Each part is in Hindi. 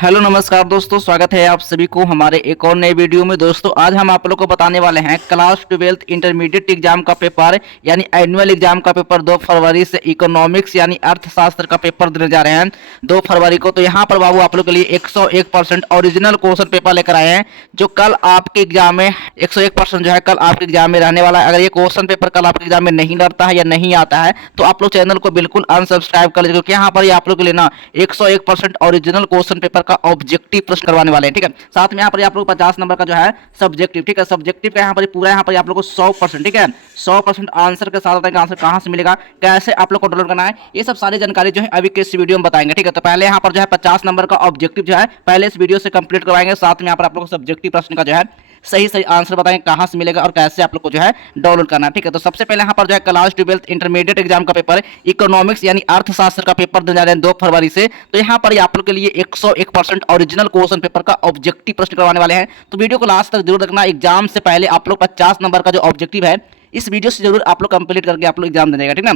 हेलो नमस्कार दोस्तों, स्वागत है आप सभी को हमारे एक और नए वीडियो में। दोस्तों आज हम आप लोगों को बताने वाले हैं क्लास 12th इंटरमीडिएट एग्जाम का पेपर यानी एनुअल एग्जाम का पेपर 2 फरवरी से इकोनॉमिक्स यानी अर्थशास्त्र का पेपर देने जा रहे हैं 2 फरवरी को। तो यहाँ पर बाबू आप लोग के लिए 101% ओरिजिनल क्वेश्चन पेपर लेकर आए हैं जो कल आपके एग्जाम में 101% जो है कल आपके एग्जाम में रहने वाला है। अगर ये क्वेश्चन पेपर कल आपके एग्जाम में नहीं डरता है या नहीं आता है तो आप लोग चैनल को बिल्कुल अनसब्सक्राइब कर लीजिए, क्योंकि यहाँ पर आप लोग के लिए ना 101% ओरिजिनल क्वेश्चन पेपर का ऑब्जेक्टिव प्रश्न करवाने वाले हैं। ठीक है, साथ में यहाँ पर आप लोग 50 नंबर का जो है सब्जेक्टिव, ठीक है, सब्जेक्टिव का यहाँ पर पूरा यहाँ पर आप लोग को 100%, ठीक है, 100% आंसर के साथ बताएंगे आंसर कहाँ से मिलेगा, कैसे आप लोग को डाउनलोड करना है, ये सब सारी जानकारी जो है अभी के इस वीडियो में बताएंगे। ठीक है, तो पहले यहाँ पर जो है 50 नंबर का ऑब्जेक्टिव जो है पहले इस वीडियो से कंप्लीट करवाएंगे, साथ में यहाँ पर आप लोग को सब्जेक्टिव प्रश्न का जो है सही सही आंसर बताएंगे कहां से मिलेगा और कैसे आप लोग को जो है डाउनलोड करना है। ठीक है, तो सबसे पहले यहाँ पर जो है क्लास 12th इंटरमीडिएट एग्जाम का पेपर इकोनॉमिक्स यानी अर्थशास्त्र का पेपर देने जा रहे हैं 2 फरवरी से। तो यहाँ पर आप लोग के लिए 101% ओरिजिनल क्वेश्चन पेपर का ऑब्जेक्टिव प्रश्न करवाने वाले हैं। तो वीडियो को लास्ट तक जरूर देखना। एग्जाम से पहले आप लोग 50 नंबर का जो ऑब्जेक्टिव है इस वीडियो से जरूर आप लोग कंप्लीट करके आप लोग एग्जाम देगा। ठीक है,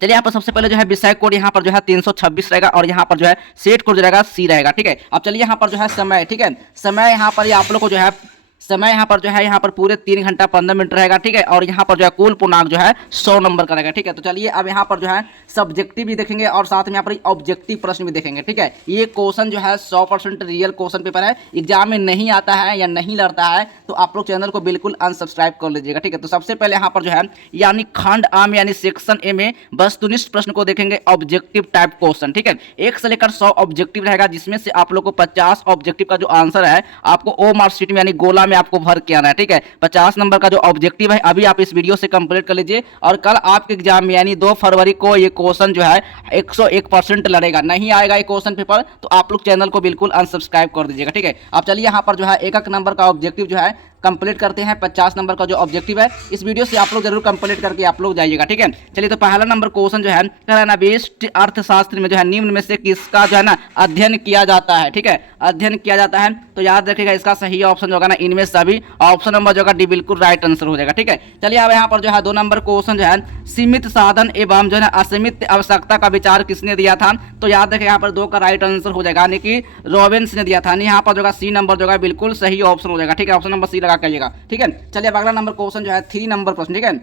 चलिए यहाँ पर सबसे पहले जो है विषय कोड यहाँ पर जो है 326 रहेगा और यहाँ पर जो है सेट कोड जो रहेगा सी रहेगा। ठीक है, अब चलिए यहाँ पर जो है समय, ठीक है, समय यहाँ पर आप लोग को जो है समय यहाँ पर जो है यहाँ पर पूरे 3 घंटा 15 मिनट रहेगा। ठीक है, और यहाँ पर जो है कुल पूर्णांक जो है 100 नंबर का रहेगा। ठीक है, तो चलिए अब यहाँ पर जो है सब्जेक्टिव भी देखेंगे और साथ में यहाँ पर ऑब्जेक्टिव प्रश्न भी देखेंगे। ठीक है, ये क्वेश्चन जो है 100% रियल क्वेश्चन पेपर है, एग्जाम में नहीं आता है या नहीं लड़ता है तो आप लोग चैनल को बिल्कुल अनसब्सक्राइब कर लीजिएगा। ठीक है, तो सबसे पहले यहाँ पर जो है यानी खंड आ में यानी सेक्शन ए में वस्तुनिष्ठ प्रश्न को देखेंगे, ऑब्जेक्टिव टाइप क्वेश्चन। ठीक है, 1 से लेकर 100 ऑब्जेक्टिव रहेगा, जिसमें से आप लोग को 50 ऑब्जेक्टिव का जो आंसर है आपको ओ मार्कशीट में यानी गोला में आपको भर के आना है। ठीक है, 50 नंबर का जो ऑब्जेक्टिव है अभी आप इस वीडियो से कंप्लीट कर लीजिए और कल आपके एग्जाम में यानी 2 फरवरी को ये क्वेश्चन जो है 101% लड़ेगा। नहीं आएगा ये क्वेश्चन पेपर तो आप लोग चैनल को बिल्कुल अनसब्सक्राइब कर दीजिएगा। ठीक है, अब चलिए यहाँ पर जो है 1 नंबर का ऑब्जेक्टिव जो है कंप्लीट करते हैं। 50 नंबर का जो ऑब्जेक्टिव है इस वीडियो से आप लोग जरूर कंप्लीट करके आप लोग जाइएगा। ठीक है, चलिए तो पहला नंबर क्वेश्चन जो है ना बेस्ट अर्थशास्त्र में जो है निम्न में से किसका जो है ना अध्ययन किया जाता है। ठीक है, अध्ययन किया जाता है तो याद रखिएगा इसका सही ऑप्शन जो होगा ना इनमें सभी, ऑप्शन नंबर जो होगा डी बिल्कुल राइट आंसर हो जाएगा। ठीक है, चलिए अब यहाँ पर जो है 2 नंबर क्वेश्चन जो है सीमित साधन एवं जो है असीमित आवश्यकता का विचार किसने दिया था, तो याद रखिए यहाँ पर 2 का राइट आंसर हो जाएगा, यानी कि रॉबिन्स ने दिया था। यहाँ पर जो है सी नंबर जो है बिल्कुल सही ऑप्शन हो जाएगा। ठीक है, ऑप्शन नंबर सी लगा करिएगा। ठीक है, चलिए अब अगला नंबर क्वेश्चन जो है 3 नंबर प्रश्न। ठीक है,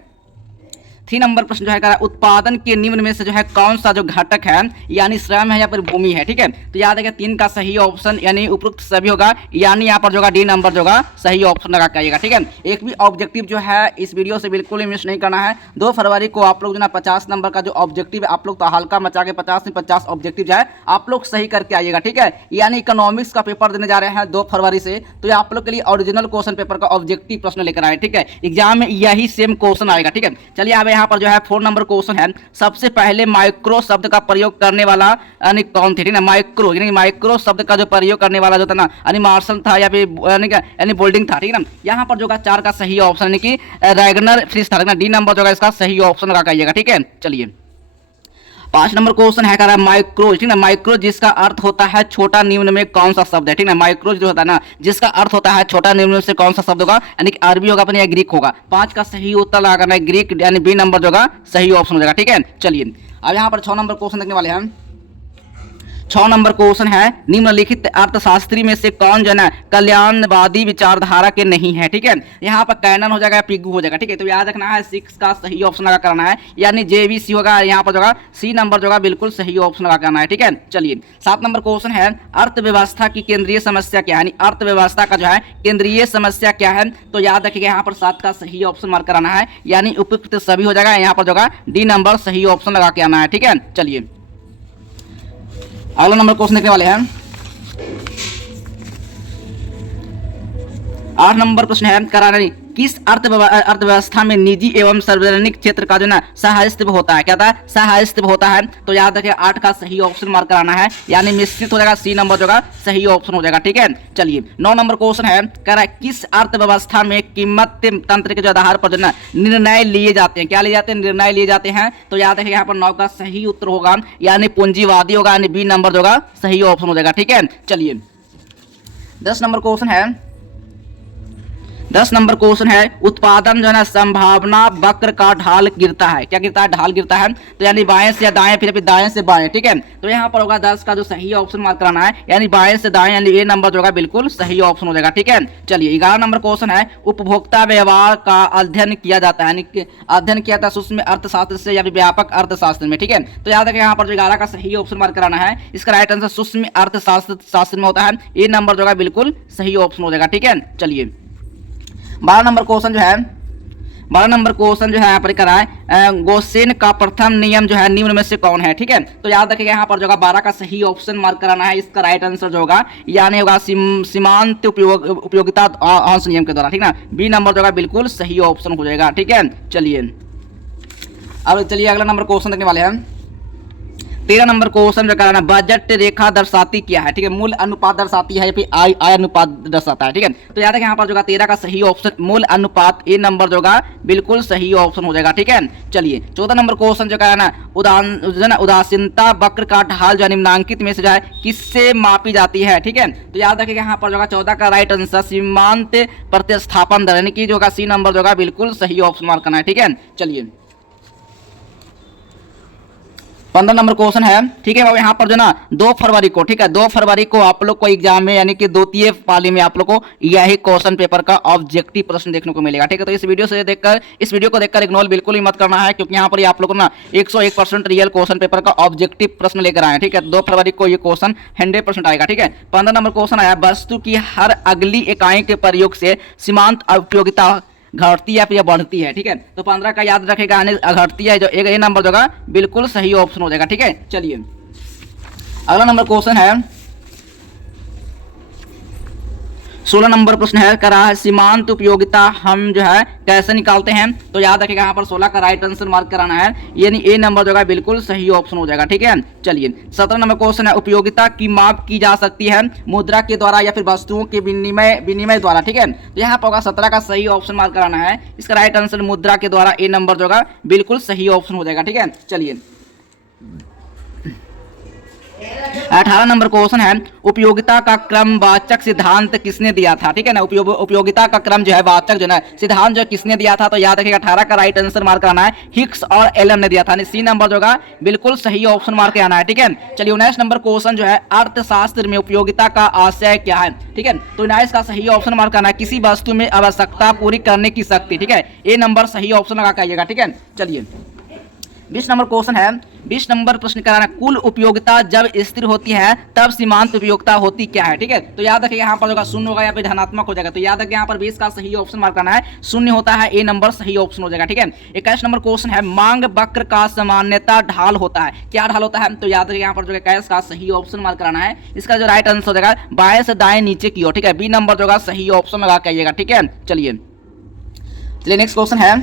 3 नंबर प्रश्न जो है उत्पादन के निम्न में से जो है कौन सा जो घटक है यानी श्रम है या फिर भूमि है। ठीक है, तो याद है 3 का सही ऑप्शन यानी उपरोक्त सभी होगा, यानी यहाँ पर जो होगा डी नंबर जो होगा सही ऑप्शन लगा के आइएगा। ठीक है, एक भी ऑब्जेक्टिव जो है इस वीडियो से बिल्कुल ही मिस नहीं करना है। 2 फरवरी को आप लोग जो ना 50 नंबर का जो ऑब्जेक्टिव है आप लोग तो हल्का मचा के 50 में 50 ऑब्जेक्टिव जो है आप लोग सही करके आइएगा। ठीक है, यानी इकोनॉमिक्स का पेपर देने जा रहे हैं 2 फरवरी से, तो आप लोग के लिए ओरिजिनल क्वेश्चन पेपर का ऑब्जेक्टिव प्रश्न लेकर आए। ठीक है, एग्जाम में यही सेम क्वेश्चन आएगा। ठीक है, चलिए अब यहाँ पर जो है 4 नंबर क्वेश्चन है सबसे पहले माइक्रो शब्द का प्रयोग करने वाला यानी कौन थे। ठीक है, माइक्रो यानी माइक्रो शब्द का जो प्रयोग करने वाला जो था ना यानी मार्शल था या फिर यानी बोल्डिंग था। ठीक है ना, यहाँ पर जो 4 का सही ऑप्शन यानी कि रैगनर फ्रिश था। डी नंबर जो इसका सही ऑप्शन लगा करिएगा। ठीक है, चलिए 5 नंबर क्वेश्चन है कह रहा है माइक्रो। ठीक है, माइक्रो जिसका अर्थ होता है छोटा निम्न में कौन सा शब्द है। ठीक है, माइक्रो जो होता है ना जिसका अर्थ होता है छोटा निम्न में से कौन सा शब्द होगा, यानी कि अरबी होगा अपने या ग्रीक होगा। 5 का सही उत्तर लगाना है ग्रीक, यानी बी नंबर जो होगा सही ऑप्शन हो जाएगा। ठीक है, चलिए अब यहाँ पर 6 नंबर क्वेश्चन देखने वाले हैं। 6 नंबर क्वेश्चन है निम्नलिखित अर्थशास्त्री में से कौन जो है ना कल्याणवादी विचारधारा के नहीं है। ठीक है, यहाँ पर कैनन हो जाएगा, पिगू हो जाएगा। ठीक है, तो याद रखना है 6 का सही ऑप्शन लगा करना है, यानी जेबीसी होगा, यहाँ पर होगा सी नंबर जो होगा बिल्कुल सही ऑप्शन लगा करना है। ठीक है, चलिए 7 नंबर क्वेश्चन है अर्थव्यवस्था की केंद्रीय समस्या क्या है, यानी अर्थव्यवस्था का जो है केंद्रीय समस्या क्या है, तो याद रखिएगा यहाँ पर 7 का सही ऑप्शन मार्क कराना है, यानी उपयुक्त सभी हो जाएगा, यहाँ पर जो होगा डी नंबर सही ऑप्शन लगा के आना है। ठीक है, चलिए अगला नंबर क्वेश्चन देखने वाले हैं। 8 नंबर प्रश्न है करारी किस अर्थव्यवस्था में निजी एवं सार्वजनिक क्षेत्र का जो ना सहायस्त्व होता है। क्या था, सहायस्त्व होता है, तो याद रखिए 8 का सही ऑप्शन मार्क कराना है, यानी मिश्रित हो जाएगा, सी नंबर जो होगा सही ऑप्शन हो जाएगा। ठीक है, चलिए 9 नंबर क्वेश्चन है कह रहा है किस अर्थव्यवस्था में कीमत तंत्र के जो आधार पर जो ना निर्णय लिए जाते हैं। क्या लिए जाते हैं, निर्णय लिए जाते हैं, तो याद रखिए यहाँ पर 9 का सही उत्तर होगा यानी पूंजीवादी होगा, यानी बी नंबर जो होगा सही ऑप्शन हो जाएगा। ठीक है, चलिए 10 नंबर क्वेश्चन है 10 नंबर क्वेश्चन है उत्पादन जो है ना संभावना वक्र का ढाल गिरता है। क्या गिरता है? ढाल गिरता है। तो यानी बाएं से दाएं, फिर दाएं से बाएं, ठीक है। तो यहाँ पर होगा 10 का जो सही ऑप्शन मार्क कराना है, यानी बाएं से दाएं, यानी ये नंबर जो होगा बिल्कुल सही ऑप्शन हो जाएगा, ठीक है। चलिए 11 नंबर क्वेश्चन है उपभोक्ता व्यवहार का अध्ययन किया जाता है, यानी अध्ययन किया जाता है सूक्ष्म अर्थशास्त्र से या फिर व्यापक अर्थशास्त्र में, ठीक है। तो याद रखें यहाँ पर जो 11 का सही ऑप्शन मार्क कराना है, इसका राइट आंसर सूक्ष्म अर्थशास्त्र में होता है, ये नंबर जो है बिल्कुल सही ऑप्शन हो जाएगा, ठीक है। चलिए 12 नंबर क्वेश्चन जो है 12 नंबर क्वेश्चन जो है यहाँ पर करा है गोसेन का प्रथम नियम जो है निम्न में से कौन है, ठीक है। तो याद रखिएगा यहाँ पर जो 12 का सही ऑप्शन मार्क कराना है, इसका राइट आंसर जो होगा यानी होगा सीमांत उपयोगिता अंश नियम के द्वारा, ठीक ना। बी नंबर जो होगा बिल्कुल सही ऑप्शन हो जाएगा, ठीक है। चलिए अब चलिए अगला नंबर क्वेश्चन देखने वाले हैं। 13 नंबर क्वेश्चन जो कराना बजट रेखा दर्शाती क्या है, ठीक है। मूल अनुपात दर्शाती है या फिर आय अनुपात दर्शाता है, ठीक है। तो याद है यहाँ पर जो 13 का सही ऑप्शन मूल अनुपात, ये नंबर जो होगा बिल्कुल सही ऑप्शन हो जाएगा, ठीक है। चलिए 14 नंबर क्वेश्चन जो कराना उदासीनता वक्र का ढाल जो निम्नांकित में से जो है किससे मापी जाती है, ठीक है। तो याद रखिएगा यहाँ पर जो 14 का राइट आंसर सीमांत प्रतिस्थापन दर, यानी कि जो सी नंबर जो होगा बिल्कुल सही ऑप्शन मार्क करना है, ठीक है। चलिए 15 नंबर क्वेश्चन है, ठीक है। यहाँ पर जो ना 2 फरवरी को, ठीक है, 2 फरवरी को आप लोग को एग्जाम में यानी कि द्वितीय पाली में आप लोग को यही क्वेश्चन पेपर का ऑब्जेक्टिव प्रश्न देखने को मिलेगा, ठीक है। तो इस वीडियो को देखकर इग्नोर बिल्कुल ही मत करना है, क्योंकि यहाँ पर आप लोग को ना 101% रियल क्वेश्चन पेपर का ऑब्जेक्टिव प्रश्न लेकर आए, ठीक है। 2 फरवरी को ये क्वेश्चन 100% आएगा, ठीक है। 15 नंबर क्वेश्चन आया वस्तु की हर अगली इकाई के प्रयोग से सीमांत उपयोगिता घटती है या बढ़ती है, ठीक है। तो 15 का याद रखेगा, घटती है जो एक नंबर जो होगा बिल्कुल सही ऑप्शन हो जाएगा, ठीक है। चलिए अगला नंबर क्वेश्चन है 16 नंबर प्रश्न है करा है सीमांत उपयोगिता हम जो है कैसे निकालते हैं। तो याद रखिएगा यहाँ पर 16 का राइट आंसर मार्क कराना है, यानी ए नंबर जो है बिल्कुल सही ऑप्शन हो जाएगा, ठीक है। चलिए 17 नंबर क्वेश्चन है उपयोगिता की माप की जा सकती है मुद्रा के द्वारा या फिर वस्तुओं के विनिमय द्वारा, ठीक है। तो यहाँ पर होगा 17 का सही ऑप्शन मार्क कराना है, इसका राइट आंसर मुद्रा के द्वारा, ए नंबर जो होगा बिल्कुल सही ऑप्शन हो जाएगा, ठीक है। चलिए 18 नंबर क्वेश्चन है उपयोगिता का क्रमवाचक सिद्धांत किसने दिया था, ठीक है ना। उपयोगिता का क्रम जो है वाचक जो है सिद्धांत जो किसने दिया था। तो याद रखिएगा 18 का राइट आंसर मार्क करना है, हिक्स और एलन ने दिया था, सी नंबर जो होगा बिल्कुल सही ऑप्शन मार्क आना है, ठीक है। चलिए 19 नंबर क्वेश्चन जो है अर्थशास्त्र में उपयोगिता का आशय क्या है, ठीक है। तो 19 का सही ऑप्शन मार्क करना है किसी वस्तु में आवश्यकता पूरी करने की शक्ति, ठीक है। ए नंबर सही ऑप्शन लगा करिएगा, ठीक है। चलिए 20 नंबर क्वेश्चन है 20 नंबर प्रश्न कराना कुल उपयोगिता जब स्थिर होती है तब सीमांत उपयोगिता होती क्या है, ठीक है। तो याद रखिए यहाँ पर होगा शून्य होगा या फिर धनात्मक हो जाएगा। तो याद रखिए यहाँ पर 20 का सही ऑप्शन मार्क करना है, शून्य होता है, ए नंबर सही ऑप्शन हो जाएगा, ठीक है। 21 नंबर क्वेश्चन है मांग वक्र का सामान्यता ढाल होता है, क्या ढाल होता है। तो याद रखिए यहाँ पर जो 21 का सही ऑप्शन मार्क कराना है, इसका जो राइट आंसर हो जाएगा बाएं से दाएं नीचे की ओर, ठीक है। बी नंबर जो होगा सही ऑप्शन लगा के आइएगा, ठीक है। चलिए नेक्स्ट क्वेश्चन है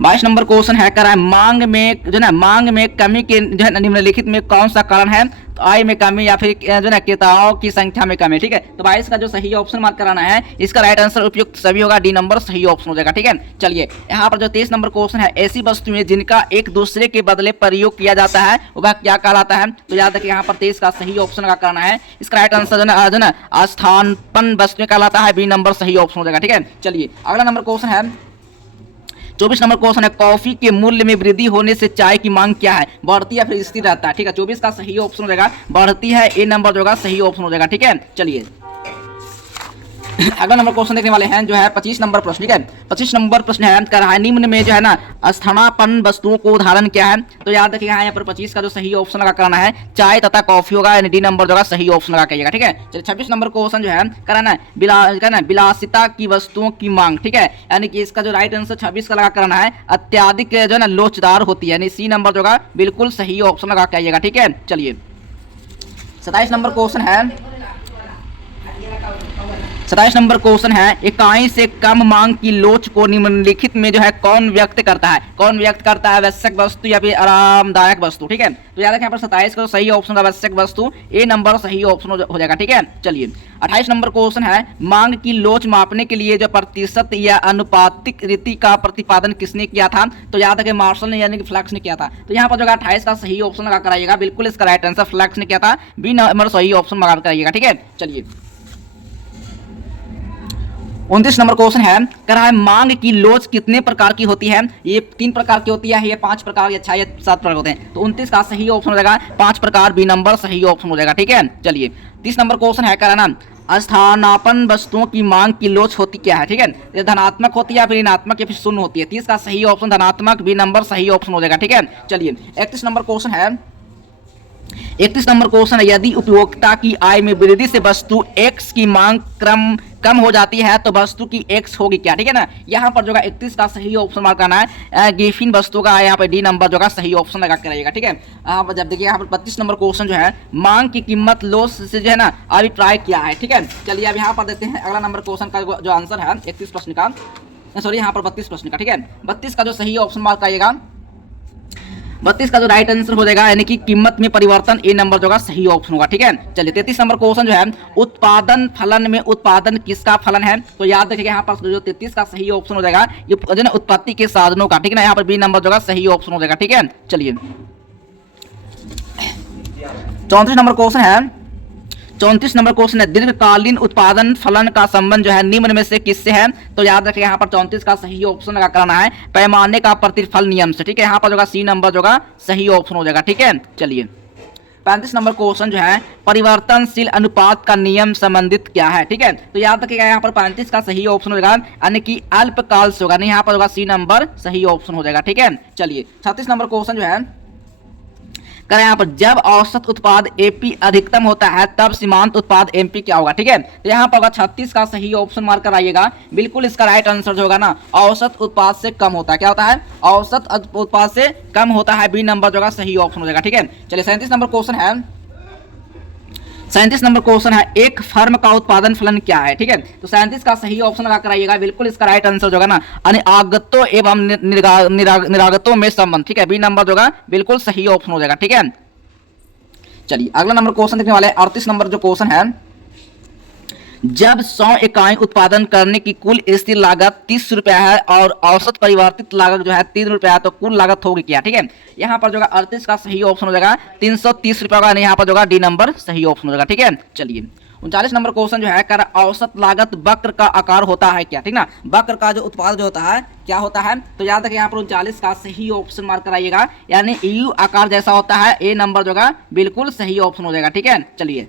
22 नंबर क्वेश्चन है कर रहा है मांग में जो ना मांग में कमी के जो है निम्नलिखित में कौन सा कारण है। तो आय में कमी या फिर जो ना क्रेताओं की संख्या में कमी, ठीक है। तो 22 का जो सही ऑप्शन मार्क कराना है, इसका राइट आंसर उपयुक्त सभी होगा, डी नंबर सही ऑप्शन हो जाएगा, ठीक है। चलिए यहाँ पर जो 23 नंबर क्वेश्चन है ऐसी वस्तुएं जिनका एक दूसरे के बदले प्रयोग किया जाता है वह क्या कहलाता है। तो याद रखिए यहाँ पर 23 का सही ऑप्शन का करना है, इसका राइट आंसर जो ना स्थानापन्न वस्तुएं कहलाता है, बी नंबर सही ऑप्शन हो जाएगा, ठीक है। चलिए अगला नंबर क्वेश्चन है 24 नंबर क्वेश्चन है कॉफी के मूल्य में वृद्धि होने से चाय की मांग क्या है, बढ़ती है फिर स्थिर रहता है, ठीक है। 24 का सही ऑप्शन हो जाएगा बढ़ती है, ए नंबर जो होगा सही ऑप्शन हो जाएगा, ठीक है। चलिए अगला नंबर क्वेश्चन देखने वाले हैं जो है 25 नंबर प्रश्न, ठीक है। 25 नंबर प्रश्न है कर रहा है निम्न में जो है ना स्थानापन्न वस्तुओं को उदाहरण क्या है। तो याद रखिएगा यहाँ पर 25 का जो सही ऑप्शन लगा करना है चाय तथा कॉफी होगा, यानी डी नंबर जो होगा सही ऑप्शन लगा करिएगा, ठीक है। चलिए 26 नंबर क्वेश्चन जो है कराना विलासिता की वस्तुओं की मांग, ठीक है। यानी कि इसका जो राइट आंसर 26 का लगा करना है अत्याधिक जो है ना लोचदार होती है, यानी सी नंबर जो होगा बिल्कुल सही ऑप्शन लगा के आइएगा, ठीक है। चलिए 27 नंबर क्वेश्चन है 27 नंबर क्वेश्चन है इकाई से कम मांग की लोच को निम्नलिखित में जो है कौन व्यक्त करता है। कौन व्यक्त करता है, आवश्यक वस्तु या फिर आरामदायक वस्तु, ठीक है। तो याद रखें यहाँ पर 27 का सही ऑप्शन आवश्यक वस्तु, ए नंबर सही ऑप्शन हो जाएगा, ठीक है। चलिए 28 नंबर क्वेश्चन है मांग की लोच मापने के लिए जो प्रतिशत या अनुपातिक रीति का प्रतिपादन किसने किया था। तो याद रखें मार्शल ने यानी कि फ्लैक्स ने किया था। तो यहाँ पर जो 28 का सही ऑप्शन लगा कराइएगा, बिल्कुल इसका राइट आंसर फ्लैक्स ने किया था, बी नंबर सही ऑप्शन लगा कराइएगा, ठीक है। चलिए 29 नंबर क्वेश्चन है, कह रहा है मांग की लोच कितने प्रकार की होती है? ये 3 प्रकार की होती है, ये 5 प्रकार, ये 6 या 7 प्रकार होते हैं। तो 29 का सही ऑप्शन हो जाएगा 5 प्रकार, बी नंबर सही ऑप्शन हो जाएगा। ठीक है, चलिए 30 नंबर क्वेश्चन है, कह रहा ना स्थानापन्न वस्तुओं की मांग की लोच होती क्या है? ठीक है, ये धनात्मक होती है या फिर ऋणात्मक या फिर शून्य होती है? 30 का सही ऑप्शन धनात्मक, बी नंबर सही ऑप्शन हो जाएगा। ठीक है, चलिए 31 नंबर क्वेश्चन है, 31 नंबर क्वेश्चन है, यदि उपभोक्ता की आय में वृद्धि से वस्तु X की मांग क्रम कम हो जाती है तो वस्तु की X होगी क्या? ठीक है ना, यहाँ पर जो है 31 का सही ऑप्शन मार्क करना है, गिफिन वस्तु का यहाँ पर डी नंबर जो है सही ऑप्शन लगा के रहिएगा। ठीक है, जब देखिए यहाँ पर 32 नंबर क्वेश्चन जो है, मांग की कीमत लोच से जो है ना अभिप्राय क्या है? ठीक है, चलिए अब यहाँ पर देखते हैं अगला नंबर क्वेश्चन का जो आंसर है 31 प्रश्न का, सॉरी यहाँ पर 32 प्रश्न का। ठीक है, 32 का जो सही ऑप्शन मार्क करिएगा, 32 का जो राइट आंसर हो जाएगा यानी कि कीमत में परिवर्तन, ए नंबर जो सही ऑप्शन होगा। ठीक है, चलिए 33 नंबर क्वेश्चन जो है, उत्पादन फलन में उत्पादन किसका फलन है? तो याद रखिएगा यहाँ पर जो 33 का सही ऑप्शन हो जाएगा ये जो ना उत्पत्ति के साधनों का। ठीक है ना, यहाँ पर बी नंबर जो सही ऑप्शन हो जाएगा। ठीक है, चलिए 34 नंबर क्वेश्चन है, 34 नंबर क्वेश्चन है, दीर्घकालीन उत्पादन फलन का संबंध जो है निम्न में से किससे है? तो याद रखिए यहाँ पर 34 का सही ऑप्शन लगा करना है पैमाने का प्रतिफल नियम से। ठीक है, यहाँ पर जो सी नंबर जो सही ऑप्शन हो जाएगा। ठीक है, चलिए 35 नंबर क्वेश्चन जो है, परिवर्तनशील अनुपात का नियम संबंधित क्या है? ठीक है, तो याद रखिएगा यहाँ पर 35 का सही ऑप्शन हो जाएगा यानी कि अल्पकाल से होगा, नहीं यहाँ पर होगा सी नंबर सही ऑप्शन हो जाएगा। ठीक है, चलिए 36 नंबर क्वेश्चन जो है, करें यहाँ पर जब औसत उत्पाद एपी अधिकतम होता है तब सीमांत उत्पाद एमपी क्या होगा? ठीक है, तो यहाँ पर होगा 36 का सही ऑप्शन मार्क कराइएगा, बिल्कुल इसका राइट आंसर जो होगा ना औसत उत्पाद से कम होता है। क्या होता है? औसत उत्पाद से कम होता है, बी नंबर जो सही ऑप्शन हो जाएगा। ठीक है, चलिए 37 नंबर क्वेश्चन है, 37 नंबर क्वेश्चन है, एक फर्म का उत्पादन फलन क्या है? ठीक है, तो 37 का सही ऑप्शन लगा कराइएगा, बिल्कुल इसका राइट आंसर जो है ना आगतों एवं निरागतों में संबंध। ठीक है, बी नंबर जो बिल्कुल सही ऑप्शन हो जाएगा। ठीक है, चलिए अगला नंबर क्वेश्चन देखने वाले 38 नंबर जो क्वेश्चन है, जब 100 इकाई उत्पादन करने की कुल स्थिर लागत 30 रुपया है और औसत परिवर्तित लागत जो है 3 रुपया है तो कुल लागत होगी क्या? ठीक है, यहाँ पर जो 38 का सही ऑप्शन हो जाएगा 330 रुपया का, यहाँ पर जो डी नंबर सही ऑप्शन हो जाएगा। ठीक है, चलिए 39 नंबर क्वेश्चन जो है, कर औसत लागत वक्र का आकार होता है क्या? ठीक ना, वक्र का जो उत्पाद जो होता है क्या होता है? तो याद रखिए यहाँ पर 39 का सही ऑप्शन मार्क कराइएगा, यानी यू आकार जैसा होता है, ए नंबर जो बिल्कुल सही ऑप्शन हो जाएगा। ठीक है, चलिए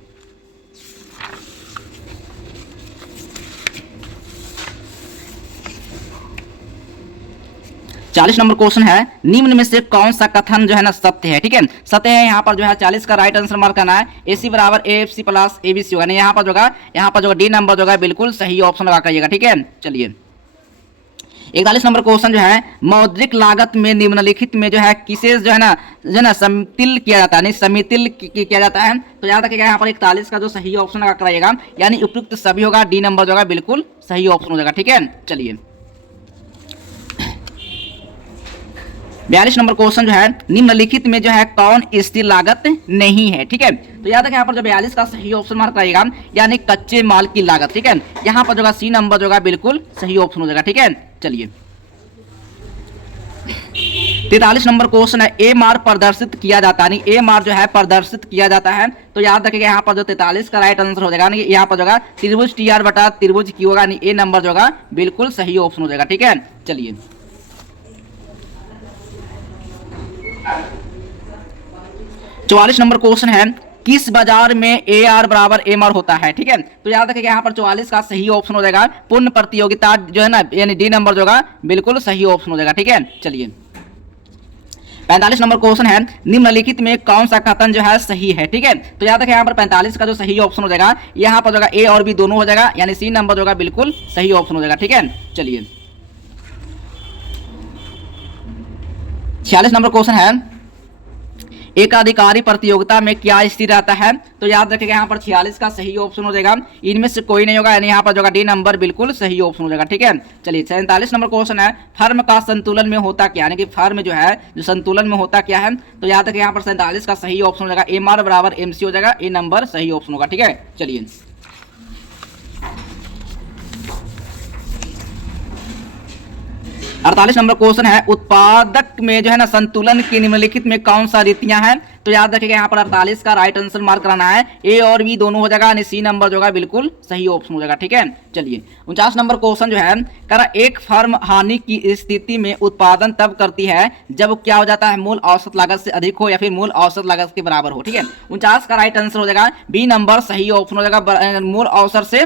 40 नंबर क्वेश्चन है, निम्न में से कौन सा कथन जो है ना सत्य है? ठीक है, सत्य है, यहाँ पर जो है 40 का राइट आंसर मार्क करना है, AC बराबर AFC प्लस ABC होगा, यहाँ पर जो डी नंबर जो बिल्कुल सही ऑप्शन लगा करिएगा। ठीक है, चलिए 41 नंबर क्वेश्चन जो है, मौद्रिक लागत में निम्नलिखित में जो है किसे जो है ना समितिल किया जाता है, नहीं समितिल किया जाता है? तो याद रखिएगा यहाँ पर 41 का जो सही ऑप्शन लगा कराइएगा, यानी उपयुक्त सभी होगा, डी नंबर जो बिल्कुल सही ऑप्शन हो जाएगा। ठीक है, चलिए 42 नंबर क्वेश्चन जो है, निम्नलिखित में जो है कौन स्थिर लागत नहीं है? ठीक है, तो याद रखें यहाँ पर जो 42 का सही ऑप्शन मार्क रहेगा, यानी कच्चे माल की लागत। ठीक है, यहाँ पर जो सी नंबर जो बिल्कुल सही ऑप्शन हो जाएगा। ठीक है, चलिए 43 नंबर क्वेश्चन है, ए मार प्रदर्शित किया जाता है, नहीं ए मार जो है प्रदर्शित किया जाता है, तो याद रखिएगा यहाँ पर जो 43 का राइट आंसर हो जाएगा, नहीं यहाँ पर जो त्रिभुज TR बटा त्रिभुज Q होगा, नहीं ए नंबर जो बिल्कुल सही ऑप्शन हो जाएगा। ठीक है, चलिए 44 नंबर क्वेश्चन है, किस बाजार में AR बराबर MR होता है? ठीक है, तो याद रखिएगा यहाँ पर 44 का सही ऑप्शन हो जाएगा पूर्ण प्रतियोगिता जो है ना, यानी डी नंबर जो बिल्कुल सही ऑप्शन हो जाएगा। ठीक है, चलिए 45 नंबर क्वेश्चन है, निम्नलिखित में कौन सा कथन जो है सही है? ठीक है, तो याद रखिए यहाँ पर 45 का जो सही ऑप्शन हो जाएगा, यहाँ पर जो A और B दोनों हो जाएगा, यानी सी नंबर जो बिल्कुल सही ऑप्शन हो जाएगा। ठीक है, चलिए 46 नंबर क्वेश्चन है, एकाधिकारी प्रतियोगिता में क्या स्थिर रहता है? तो याद रखिएगा यहाँ पर 46 का सही ऑप्शन हो जाएगा, इनमें से कोई नहीं होगा, यानी यहाँ पर जो डी नंबर बिल्कुल सही ऑप्शन हो जाएगा। ठीक है, चलिए 47 नंबर क्वेश्चन है, फर्म का संतुलन में होता क्या? यानी कि फर्म जो है जो संतुलन में होता क्या है? तो याद रखिए यहाँ पर 47 का सही ऑप्शन हो जाएगा, MR बराबर MC हो जाएगा, ए नंबर सही ऑप्शन होगा। ठीक है, चलिए 48 48 नंबर क्वेश्चन है, उत्पादक में जो है ना संतुलन की निम्नलिखित में कौन सा रीतियां हैं? तो याद रखिएगा यहाँ पर 48 का राइट आंसर मार्क कराना है, ए और बी दोनों हो जाएगा, यानी सी नंबर जो है बिल्कुल सही ऑप्शन हो जाएगा। ठीक है, चलिए 49 नंबर क्वेश्चन जो है, करा एक फर्म हानि की स्थिति में उत्पादन तब करती है जब क्या हो जाता है, मूल औसत लागत से अधिक हो या फिर मूल औसत लागत के बराबर हो। ठीक है, 49 का राइट आंसर हो जाएगा बी नंबर सही ऑप्शन हो जाएगा, मूल औसत से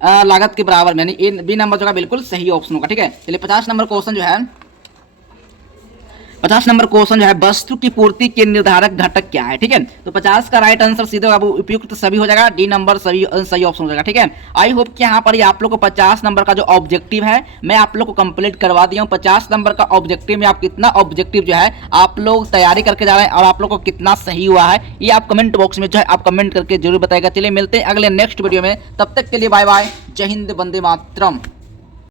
लागत के बराबर, यानी ए बी नंबर जो है बिल्कुल सही ऑप्शन होगा। ठीक है, चलिए 50 नंबर क्वेश्चन जो है, 50 नंबर क्वेश्चन जो है, वस्तु की पूर्ति के निर्धारक घटक क्या है? ठीक है, तो 50 का राइट आंसर सीधे अब उपयुक्त सभी हो जाएगा, डी नंबर सही ऑप्शन हो जाएगा। ठीक है, आई होप कि यहाँ पर ये आप लोग को 50 नंबर का जो ऑब्जेक्टिव है मैं आप लोग को कंप्लीट करवा दिया हूँ। 50 नंबर का ऑब्जेक्टिव में आप कितना ऑब्जेक्टिव जो है आप लोग तैयारी करके जा रहे हैं और आप लोग को कितना सही हुआ है, ये आप कमेंट बॉक्स में जो है आप कमेंट करके जरूर बताएगा। चलिए मिलते हैं अगले नेक्स्ट वीडियो में, तब तक के लिए बाय बाय, जय हिंद, वंदे मातरम।